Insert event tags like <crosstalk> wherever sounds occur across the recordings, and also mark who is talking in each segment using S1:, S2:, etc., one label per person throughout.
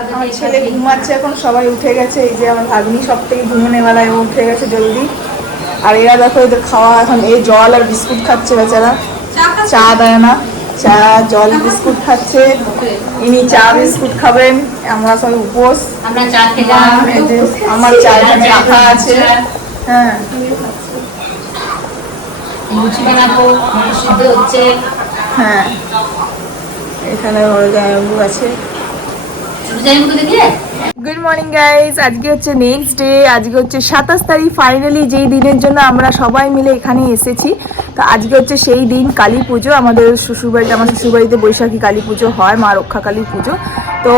S1: আমার ছেলে ঘুমাচ্ছে এখন সবাই উঠে গেছে এই যে আমার ভাগ্নি সব থেকে ঘুমোনে বেলায় উঠে গেছে জলদি। আর এরা দেখো এদের খাওয়া এখন এই জল আর বিস্কুট খাচ্ছে বেচারা। চা দেয় না। চা জল বিস্কুট খাচ্ছে। ইনি চা বিস্কুট খাবেন। আমরা সবাই উপোস।
S2: আমরা চা
S1: এখানে রাখা আছে। হ্যাঁ। হ্যাঁ। এখানে ওর আছে। গুড মর্নিং গাইজ আজকে হচ্ছে নেক্সট ডে আজকে হচ্ছে সাতাশ তারিখ। ফাইনালি যেই দিনের জন্য আমরা সবাই মিলে এখানে এসেছি, তো আজকে হচ্ছে সেই দিন কালী পুজো। আমাদের শ্বশুরবাড়িতে আমার শ্বশুরবাড়িতে বৈশাখী কালী পুজো হয়, মা রক্ষা কালী পুজো। তো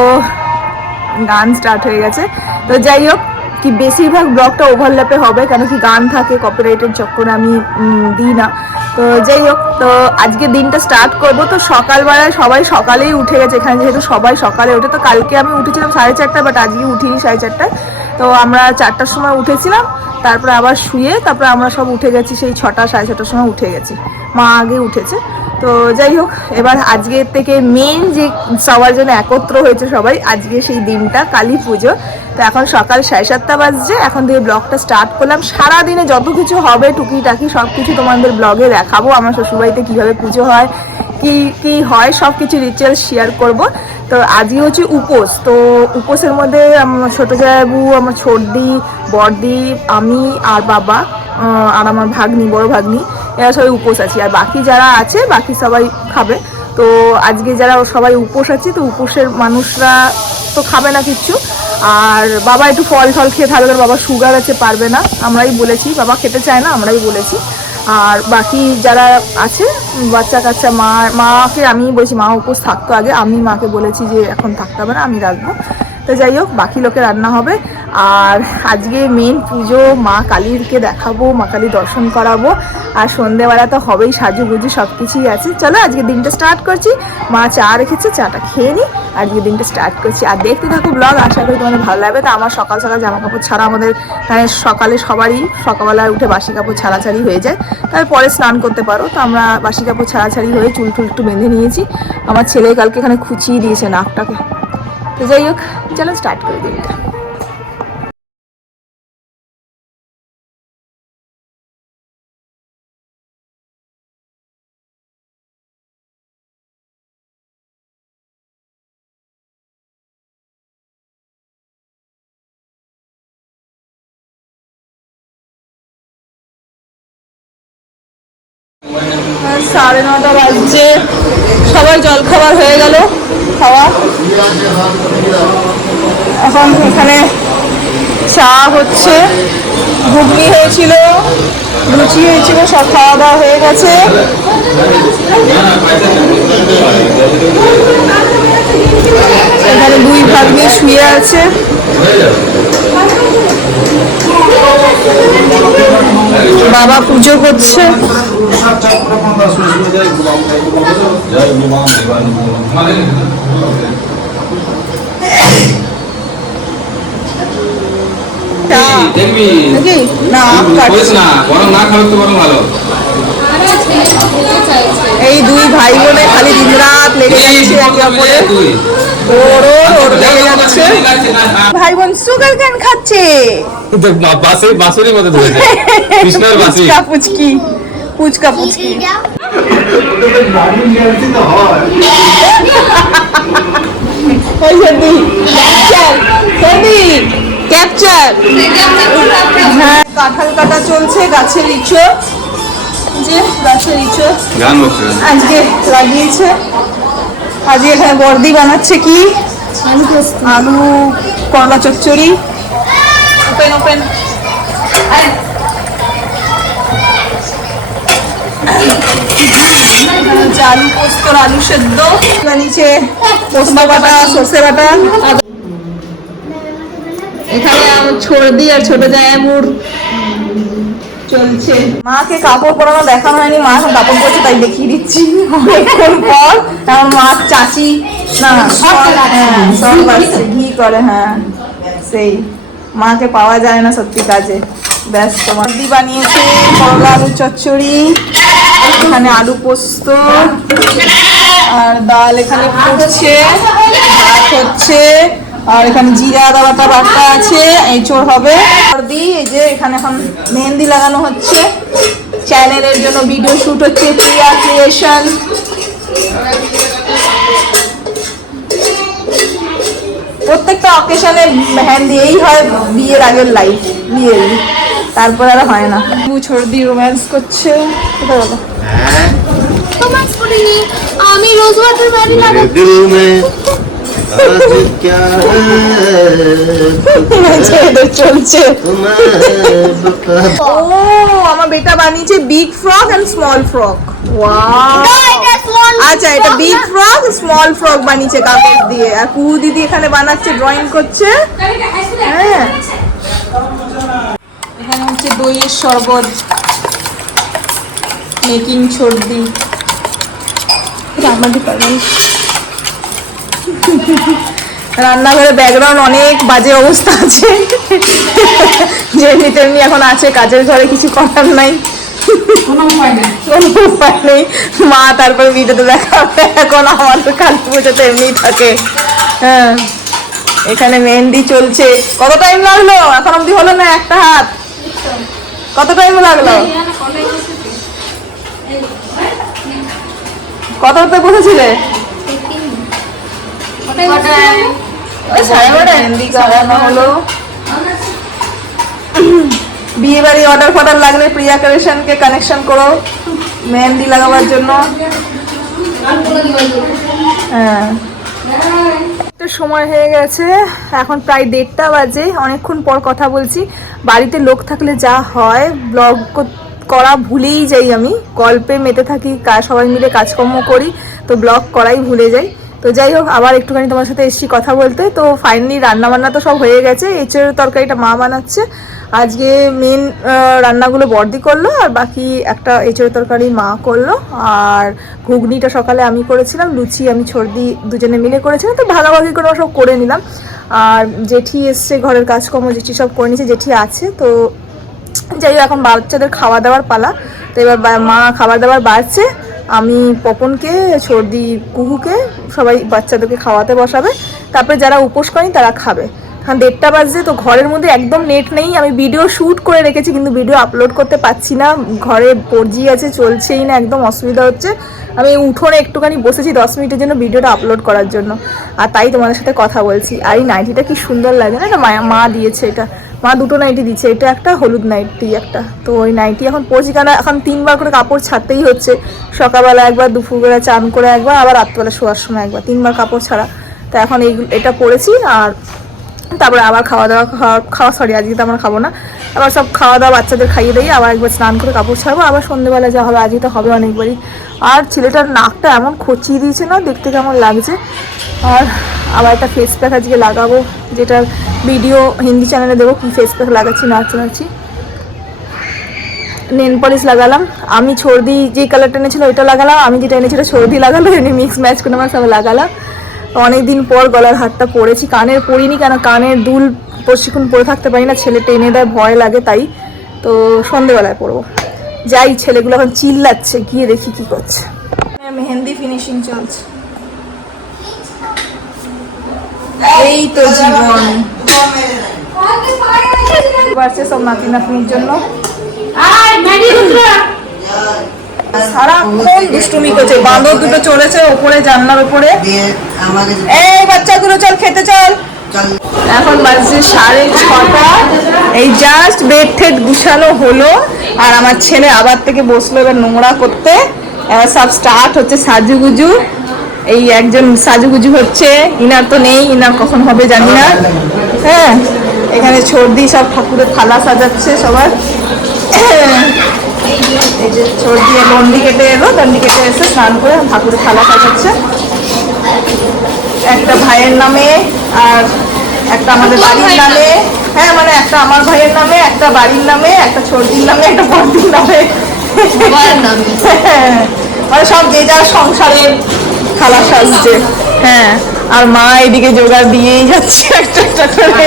S1: গান স্টার্ট হয়ে গেছে। তো যাই হোক, কি বেশিরভাগ ব্লগটা ওভারল্যাপে হবে, কেন কি গান থাকে কপিরাইটের চক্করে আমি দিই না। তো যাই হোক তো আজকে দিনটা স্টার্ট করব। তো সকালবেলায় সবাই সকালেই উঠে গেছে এখানে, যেহেতু সবাই সকালে উঠে তো কালকে আমি উঠেছিলাম সাড়ে চারটায় বাট আজকে উঠিনি সাড়ে চারটায়। তো আমরা চারটার সময় উঠেছিলাম, তারপরে আবার শুয়ে তারপরে আমরা সব উঠে গেছি। সেই ছটা, সাড়ে ছটার সময় উঠে গেছি। মা আগে উঠেছে। তো যাই হোক, এবার আজকের থেকে মেন যে সবার জন্য একত্র হয়েছে সবাই, আজকে সেই দিনটা, কালী পুজো। তো এখন সকাল সাড়ে সাতটা বাজছে, এখন দিয়ে ব্লগটা স্টার্ট করলাম। সারাদিনে যত কিছু হবে, টুকিটাকি সব কিছু তোমাদের ব্লগে দেখাবো। আমার শ্বশুরবাড়িতে কীভাবে পুজো হয়, কি কি হয় সব কিছু রিচুয়াল শেয়ার করব। তো আজই হচ্ছে উপোস। তো উপোসের মধ্যে আমার ছোটো জায়বু, আমার ছোটদি, বড়দি, আমি আর বাবা আর আমার ভাগ্নি, বড় ভাগ্নি, এরা সবাই উপোস আছি। আর বাকি যারা আছে, বাকি সবাই খাবে। তো আজকে যারা সবাই উপোস আছে, তো উপোসের মানুষরা তো খাবে না কিচ্ছু। আর বাবা একটু ফল ফল খেয়ে থাকবে বাবা সুগার আছে, পারবে না। আমরাই বলেছি। বাবা খেতে চায় না, আমরাই বলেছি। আর বাকি যারা আছে, বাচ্চা কাচ্চা, মা, মাকে আমি বলছি, মা উপোস থাকতো আগে, আমি মাকে বলেছি যে এখন থাকতে হবে না, আমি রাখব তো যাই হোক, বাকি লোকে রান্না হবে। আর আজকে মেন পুজো মা কালীরকে দেখাবো, মা কালী দর্শন করাবো। আর সন্ধেবেলা তো হবেই, সাজুগুজু সব কিছুই আছে। চলো আজকে দিনটা স্টার্ট করছি। মা চা রেখেছে, চাটা খেয়ে নিই আজকে দিনটা স্টার্ট করছি। আর দেখতে থাকো ব্লগ আশা করি তোমাদের ভালো লাগবে। তো আমার সকাল সকাল জামা কাপড় ছাড়া আমাদের এখানে সকালে সবারই সকালবেলায় উঠে বাসি কাপড় ছাড়াছাড়ি হয়ে যায়। তারপরে পরে স্নান করতে পারো। তো আমরা বাসি কাপড় ছাড়াছাড়ি হয়ে চুল টুল একটু বেঁধে নিয়েছি। আমার ছেলে কালকে এখানে খুঁচিয়ে দিয়েছে নাকটাকে। তো যাই হোক, চলো স্টার্ট করে দিনটা। সাড়ে নটা বাজছে। সবার জল খাবার হয়ে গেল, খাওয়া। এখন এখানে চা হচ্ছে, ঘুগনি হয়েছিল, লুচি হয়েছিল, সব খাওয়া দাওয়া হয়ে গেছে। এখানে দুই ভাগ নিয়ে শুয়ে আছে। বাবা পুজো করছে। এই দুই ভাই বোনে খালি দিনরাত লেগে যাচ্ছে একে অপরে
S3: তুই
S1: ওরও ওর লেগে যাচ্ছে। ভাই বোন সুগার কেন খাচ্ছে?
S3: বাসে বাসুরি মতো ধরেছে। কৃষ্ণের বাসি
S1: পুচকি পুচকা পুচকি ওই সর্দি ক্যাপচার ক্যাপচার হ্যাঁ কাঁঠাল কাটা চলছে গাছের ইঁচো যে গাছের
S3: গান
S1: আজকে লাগিয়েছে। আজকে এখানে বর্দি বানাচ্ছে কি? আলু করলা চচ্চড়ি। ওপেন ওপেন আলু পোস্তর আলু সেদ্ধ। নিচে পোস্ত বাটা সর্ষে বাটা। এখানে আমার ছর্দি আর ছোট জায়ামুর চলছে। মাকে কাপড় পরানো দেখানো হয়নি মা এখন কাপড় পরছে তাই দেখিয়ে দিচ্ছি। অনেকক্ষণ পর মা চাচি না সব হ্যাঁ সব ঘি করে হ্যাঁ সেই। মাকে পাওয়া যায় না সত্যি কাজে। ব্যস্ত মাদি বানিয়েছে করলা আলু চচ্চড়ি, এখানে আলু পোস্ত, আর ডাল এখানে ফুটছে, ভাত হচ্ছে, আর এখানে জিরা আদা বাটা বাটা আছে, এঁচড় হবে। দি, এই যে এখানে এখন মেহেন্দি লাগানো হচ্ছে। চ্যানেলের জন্য ভিডিও শুট হচ্ছে প্রিয়া ক্রিয়েশন প্রত্যেকটা অকেশনে মেহেন্দি এই হয় বিয়ের আগের লাইফ বিয়ের তারপর আর হয় না। বুছর দি রোম্যান্স করছে। কোথায় বলো
S4: রোম্যান্স করিনি। আমি রোজ ওয়াটার <laughs>
S1: চলছে। এটা বানিয়েছে big frock and small frock আচ্ছা এটা বিগ ফ্রক স্মল ফ্রক বানিয়েছে কাপড় দিয়ে। আর কু দিদি এখানে বানাচ্ছে ড্রয়িং করছে। হ্যাঁ। এখানে হচ্ছে দইয়ের শরবত মেকিং সর্দি আমার ডিপার্টমেন্ট রান্নাঘরে ব্যাকগ্রাউন্ড অনেক বাজে অবস্থা আছে। যেমনি তেমনি এখন আছে কাজের ঘরে কিছু করার নাই।
S2: কোনো উপায়
S1: মা তারপর ভিডিওতে দেখা এখন আমাদের কালী পুজোতে এমনি থাকে। হ্যাঁ। এখানে মেহেন্দি চলছে। কত টাইম লাগল? এখন অবধি হলো না একটা হাত? কত টাইম লাগল? কততে বসেছিলে? হলো। বিয়ে বাড়ি অর্ডার ফর্ডার লাগলে প্রিয়া ক্রিয়েশনকে কানেকশন করো মেহেন্দি লাগাবার জন্য। হ্যাঁ। তো সময় হয়ে গেছে এখন প্রায় দেড়টা বাজে অনেকক্ষণ পর কথা বলছি। বাড়িতে লোক থাকলে যা হয় ব্লগ করা ভুলেই যাই আমি। গল্পে মেতে থাকি সবাই মিলে কাজকর্ম করি তো ব্লগ করাই ভুলে যাই। তো যাই হোক, আবার একটুখানি তোমার সাথে এসেছি কথা বলতে। তো ফাইনালি রান্না বান্না তো সব হয়ে গেছে, এঁচড়ের তরকারিটা মা বানাচ্ছে। আজকে মেন রান্নাগুলো বর্দি করল, আর বাকি একটা এঁচড়ের তরকারি মা করল। আর ঘুগনিটা সকালে আমি করেছিলাম, লুচি আমি ছর্দি দুজনে মিলে করেছিলাম, তো ভাগাভাগি করে সব করে নিলাম। আর জেঠি এসছে ঘরের কাজকর্ম, জেঠি সব করে নিয়েছে, জেঠি আছে, তো যাই হোক, এখন বাচ্চাদের খাওয়া দাওয়ার পালা। তো এবার মা খাবার দাবার বাড়ছে, আমি পপনকে, সর্দি কুহুকে, সবাই বাচ্চাদেরকে খাওয়াতে বসাবে। তারপরে যারা উপোস করেনি তারা খাবে। এখন দেড়টা বাজছে, তো ঘরের মধ্যে একদম নেট নেই। আমি ভিডিও শ্যুট করে রেখেছি, কিন্তু ভিডিও আপলোড করতে পারছি না। ঘরে পর্জি আছে, চলছেই না, একদম অসুবিধা হচ্ছে। আমি উঠোনে একটুখানি বসেছি, দশ মিনিটের জন্য ভিডিওটা আপলোড করার জন্য। আর তাই তোমাদের সাথে কথা বলছি। আর এই নাইটিটা কি সুন্দর লাগে, না? এটা মা দিয়েছে এটা। মা দুটো নাইটি দিচ্ছে। এটা একটা, হলুদ নাইটি একটা। তো ওই নাইটি এখন পরছি কেন এখন তিনবার করে কাপড় ছাড়তেই হচ্ছে। সকালবেলা একবার, দুপুরবেলা চান করে একবার, আবার রাত্রবেলা শোয়ার সময় একবার। তিনবার কাপড় ছাড়া। তো এখন এই, এটা পরেছি আর তারপরে আবার খাওয়া দাওয়া, খাওয়া খাওয়া সরি আজকে তো আমরা খাব না। আবার সব খাওয়া দাওয়া বাচ্চাদের খাইয়ে দিই, আবার একবার স্নান করে কাপড় ছাড়বো। আবার সন্ধ্যেবেলা যা হবে আজকে তো হবে অনেকবারই। আর ছেলেটার নাকটা এমন খচিয়ে দিয়েছে না, দেখতে কেমন লাগছে। আর আবার একটা ফেস প্যাক আজকে লাগাবো, যেটার ভিডিও হিন্দি চ্যানেলে দেবো, কী ফেস প্যাক লাগাচ্ছি না নাচ্ছি নেল পলিশ লাগালাম। আমি সর্দি যে কালারটা এনেছিল ওইটা লাগালাম, আমি যেটা এনেছিল সর্দি লাগালো এমনি মিক্স ম্যাচ করে আমার সব লাগালাম। অনেকদিন পর গলার হারটা পরেছি কানের পরিনি কেন, কানের দুল প্রশিক্ষণ পরে থাকতে পারি না, ছেলে টেনে দেয়, ভয় লাগে তাই। তো সন্ধেবেলায় পরবো। যাই, ছেলেগুলো এখন চিল্লাচ্ছে, গিয়ে দেখি কি করছে। মেহেন্দি ফিনিশিং চলছে। এই তো জীবন। বাড়ছে সব নাতি নাতনির জন্য। সারাক্ষণ দুষ্টুমি করছে। বাঁদর দুটো চলেছে ওপরে জানলার ওপরে। এই বাচ্চাগুলো চল খেতে চল। এখন বাজছে সাড়ে ছটা। এই জাস্ট বেড গুছানো হলো। আর আমার ছেলে আবার থেকে বসল এবার নোংরা করতে। এবার সব স্টার্ট হচ্ছে সাজুগুজু। এই একজন সাজুগুজু হচ্ছে। ইনার তো নেই ইনার কখন হবে জানি না। হ্যাঁ এখানে সর্দি সব ঠাকুরের থালা সাজাচ্ছে সবার। এই যে সর্দি দণ্ডি কেটে এলো দণ্ডি কেটে এসে স্নান করে ঠাকুরের থালা সাজাচ্ছে। একটা ভাইয়ের নামে আর একটা আমাদের বাড়ির নামে। হ্যাঁ মানে একটা আমার ভাইয়ের নামে একটা বাড়ির নামে একটা সর্দির নামে একটা বর্দির নামে। হ্যাঁ, মানে সব যে যার সংসারের থালা সাজছে। হ্যাঁ। আর মা এদিকে জোগাড় দিয়েই যাচ্ছে একটা একটা করে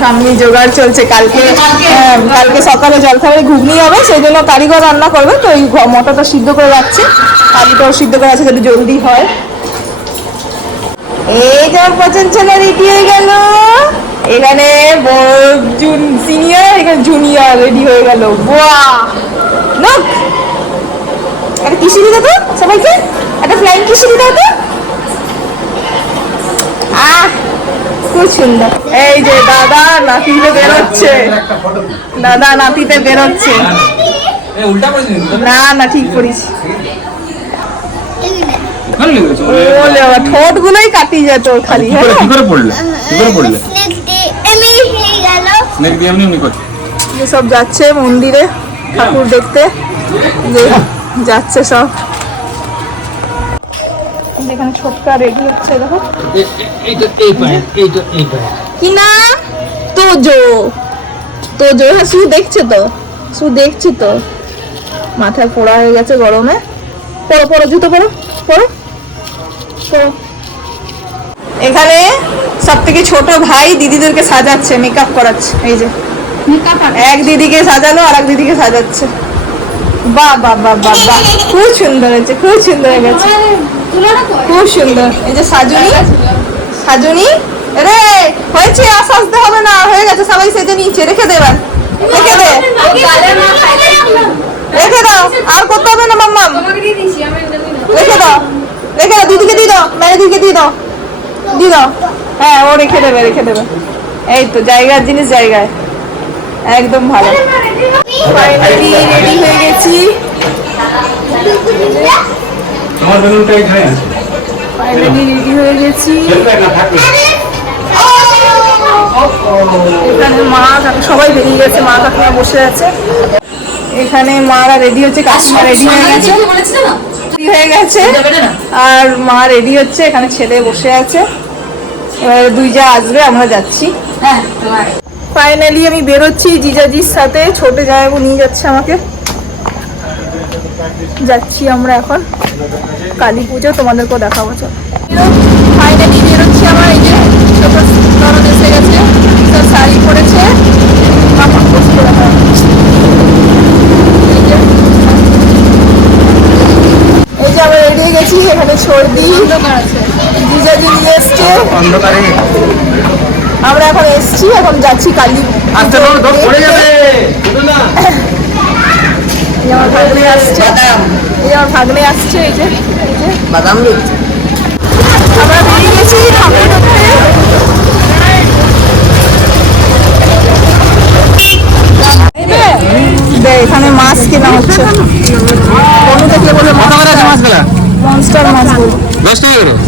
S1: সামনে জোগাড় চলছে। কালকে হ্যাঁ, কালকে সকালে জল জলখাবারে ঘুগনি হবে সেই জন্য কারিগর রান্না করবে। তো এই মটরটা সিদ্ধ করে রাখছে। আলুটাও সিদ্ধ করে আছে যাতে জলদি হয়। এই যে আমার ছেলে রেডি হয়ে গেল। এখানে সিনিয়র এখানে জুনিয়র রেডি হয়ে গেল। বাহ! লোক একটা কিসি দিতে তো সবাইকে? একটা ফ্লাইং কিসি দিতে তো আহ খুব সুন্দর। এই যে দাদা নাতিতে বেরোচ্ছে। দাদা নাতিতে বেরোচ্ছে।
S3: উল্টা করে দিন
S1: না না ঠিক করিস। ঠোঁট গুলোই কাটি যেত খালি
S3: কি
S1: হ্যাঁ?
S3: করে পড়লে? কি করে পড়লে?
S4: এমনি গেল।
S3: স্নেক দিয়ে এমনি এমনি করছে।
S1: সব যাচ্ছে মন্দিরে ঠাকুর দেখতে। যাচ্ছে সব। যেখানে ছোটকা রেডি হচ্ছে দেখো। কি না? তোজো। তোজো হ্যাঁ শুধু দেখছে তো। শুধু দেখছে তো। মাথায় পোড়া হয়ে গেছে গরমে। পরো পরো জুতো পরো পরো পরো। এখানে সব থেকে ছোট ভাই দিদিদেরকে সাজাচ্ছে মেকআপ করাচ্ছে এই যে। এক দিদিকে সাজালো আর এক দিদিকে সাজাচ্ছে। বাহ বাহ বাহ বাহ বাহ। খুব সুন্দর হয়েছে খুব সুন্দর হয়ে গেছে। খুব সুন্দর। এই যে সাজুনি সাজুনি রে হয়েছে আর সাজতে হবে না হয়ে গেছে সবাই সেজে নিয়েছে রেখে দেবেন রেখে দে। রেখে দাও আর করতে হবে না মাম্মাম। রেখে দাও রেখে দাও দিদিকে দিয়ে দাও মেরে দিদিকে দিয়ে দাও দিয়ে দাও। হ্যাঁ ও রেখে দেবে রেখে দেবে। এই তো জায়গার জিনিস জায়গায়। একদম ভালো। ফাইনালি রেডি হয়ে গেছি।
S3: তোমার বেলুনটা এখানে আছে।
S1: ফাইনালি রেডি হয়ে গেছি। এখানে মা কাকু সবাই বেরিয়ে গেছে মা কাকিমা বসে আছে। এখানে মারা রেডি হচ্ছে কাকিমা রেডি হয়ে গেছে। রেডি হয়ে গেছে। আর মা রেডি হচ্ছে এখানে ছেলে বসে আছে। এবার দুই যা আসবে আমরা যাচ্ছি। ফাইনালি আমি বেরোচ্ছি জিজাজির সাথে। ছোট জায়গা নিয়ে যাচ্ছে আমাকে। যাচ্ছি আমরা এখন। কালী পুজো তোমাদেরকেও দেখাবো চল। ফাইনালি বেরোচ্ছি আমার এই যে ছোট এসে গেছে। তো শাড়ি পরেছে। মামা পোস্ট করে এই যে। আমরা গেছি এখানে সর্দি। জিজাজি নিয়ে এসছে।
S3: অন্ধকারে
S1: আমরা এখন এসছি এখন যাচ্ছি কালী আমার আসছে। এই আমার আসছে এই যে
S5: বাদাম
S1: আমরা বেরিয়ে গেছি ঠাকুর এখানে মাছ কেনা হচ্ছে। থেকে বলে
S3: মাছ খেলা
S1: মাছ
S3: দশ টাকা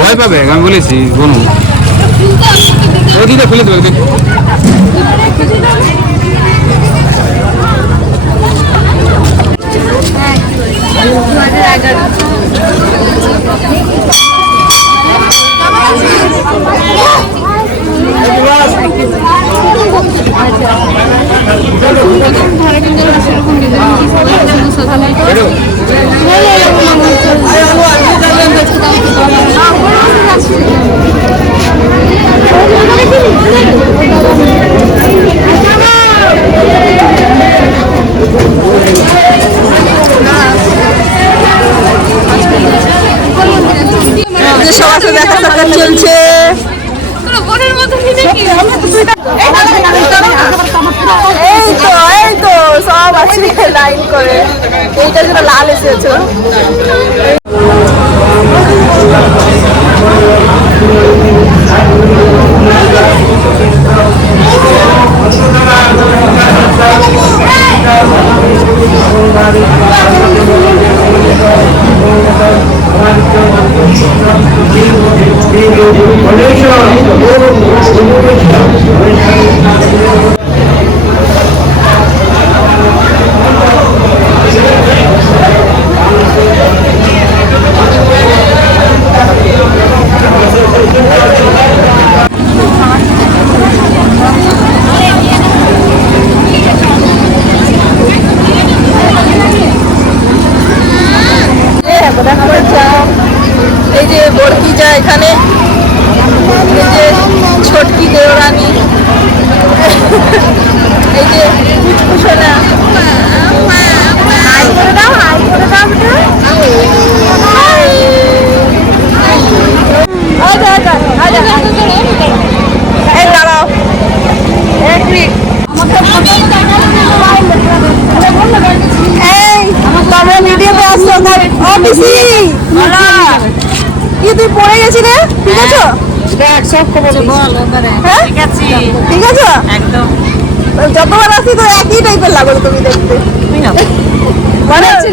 S3: ভয় পাবে আমি বলেছি বনু। ও দিদা খুলে দেবে দেখ।
S1: যে এই যে বড়কি যা এখানে এই যে ছটকি দেওরানি এই যে কুচকুচনা। হাই তবে কি তুই পড়ে গেছি রে? ঠিক আছো? হ্যাঁ, আচ্ছা, হ্যাঁ? ঠিক আছে। যতবার আসি তো একই টাইপের লাগল তুমি দেখতে। মনে হ্যাঁ। হচ্ছে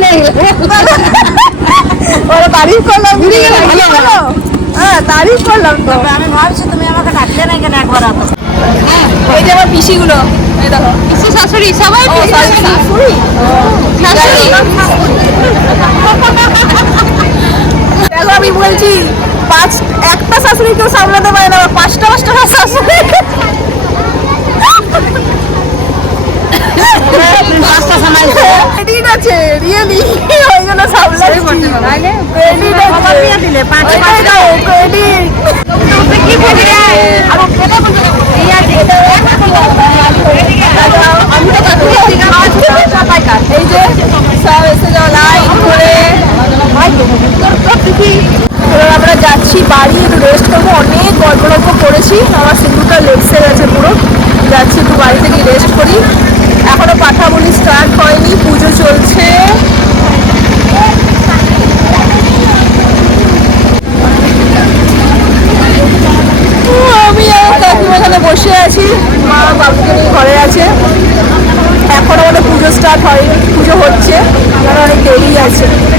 S1: ওরা তারিফ করলাম হ্যাঁ তারিফ করলাম তো।
S2: আমি ভাবছি তুমি আমাকে ডাকলে না? কেন একবার
S1: ওই যে আমার পিসিগুলো। এই দেখো
S4: পিসি শাশুড়ি সবাই
S1: শাশুড়ি?
S4: শাশুড়ি।
S1: দেখো আমি বলছি পাঁচ একটা শাশুড়ি কেউ সামলাতে পারে না পাঁচটা পাঁচটা শাশুড়ি।
S2: পাঁচটা
S1: ক্রেডিট আছে রিয়েলি ওই জন্য ক্রেডিট
S2: দিলে পাঁচ
S1: ক্রেডিট এই যে সব এসে যাও লাইন করে এবার আমরা যাচ্ছি বাড়ি একটু রেস্ট করব অনেক গল্প গল্প করেছি আমার সিন্ধুটা লেগসে গেছে পুরো যাচ্ছি একটু বাড়িতে গিয়ে রেস্ট করি এখনও পাঠা বলি স্টার্ট হয়নি পুজো চলছে ও, আমি আর কাকিমা এখানে বসে আছি মা বাবুকে নিয়ে ঘরে আছে এখন আমাদের পুজো স্টার্ট হয়নি পুজো হচ্ছে কারণ অনেক দেরি আছে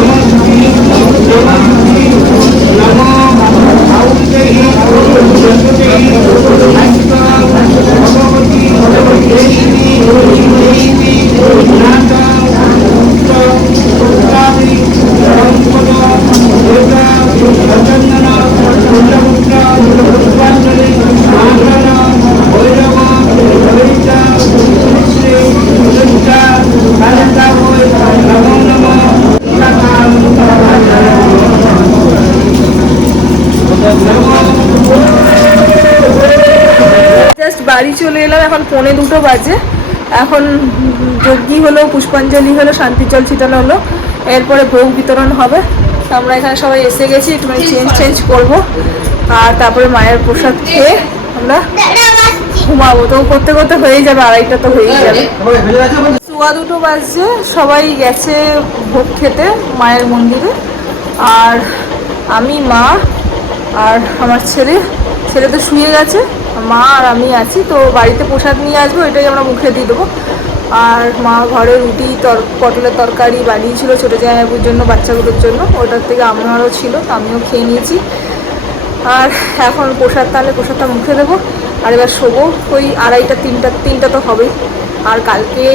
S1: জাস্ট দুটো বাজে। এখন যজ্ঞি হলো, পুষ্পাঞ্জলি হলো, শান্তি জল ছিটানো হলো। এরপরে ভোগ বিতরণ হবে। আমরা এখানে সবাই এসে গেছি একটুখানি চেঞ্জ চেঞ্জ করব। আর তারপরে মায়ের প্রসাদ খেয়ে আমরা ঘুমাবো। তো করতে করতে হয়ে যাবে, আড়াইটা তো হয়েই যাবে। সোয়া দুটো বাজছে সবাই গেছে ভোগ খেতে মায়ের মন্দিরে। আর আমি, মা, আর আমার ছেলে। ছেলে তো শুয়ে গেছে। মা আর আমি আছি, তো বাড়িতে প্রসাদ নিয়ে আসব, এটাই আমরা মুখে দিয়ে দেবো। আর মা ঘরে রুটি, তর, পটলের তরকারি বানিয়েছিল ছোটো জামাইবাবুর জন্য, বাচ্চাগুলোর জন্য, ওটার থেকে আমারও ছিল, তো আমিও খেয়ে নিয়েছি। আর এখন প্রসাদ, তাহলে প্রসাদটা মুখে দেবো, আর এবার শোবো, ওই আড়াইটা, তিনটা তিনটা তো হবেই। আর কালকে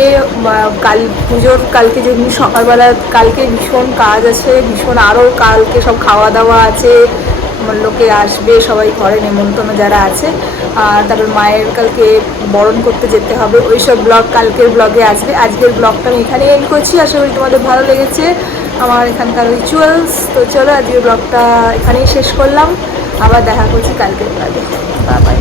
S1: কাল পুজোর, কালকে যেমনি সকালবেলা, কালকে ভীষণ কাজ আছে, ভীষণ আরও কালকে সব খাওয়া দাওয়া আছে লোকে আসবে, সবাই ঘরে নেমন্তন্ন যারা আছে। তারপর মায়ের কালকে বরণ করতে যেতে হবে। ওই সব ব্লগ কালকের ব্লগে আসবে। আজকের ব্লগটা আমি এখানেই এন্ড করছি। আশা করি তোমাদের ভালো লেগেছে। আমার এখানকার রিচুয়ালস তো চলো, আজকের ব্লগটা এখানেই শেষ করলাম। আবার দেখা করছি কালকের ব্লগে। বাই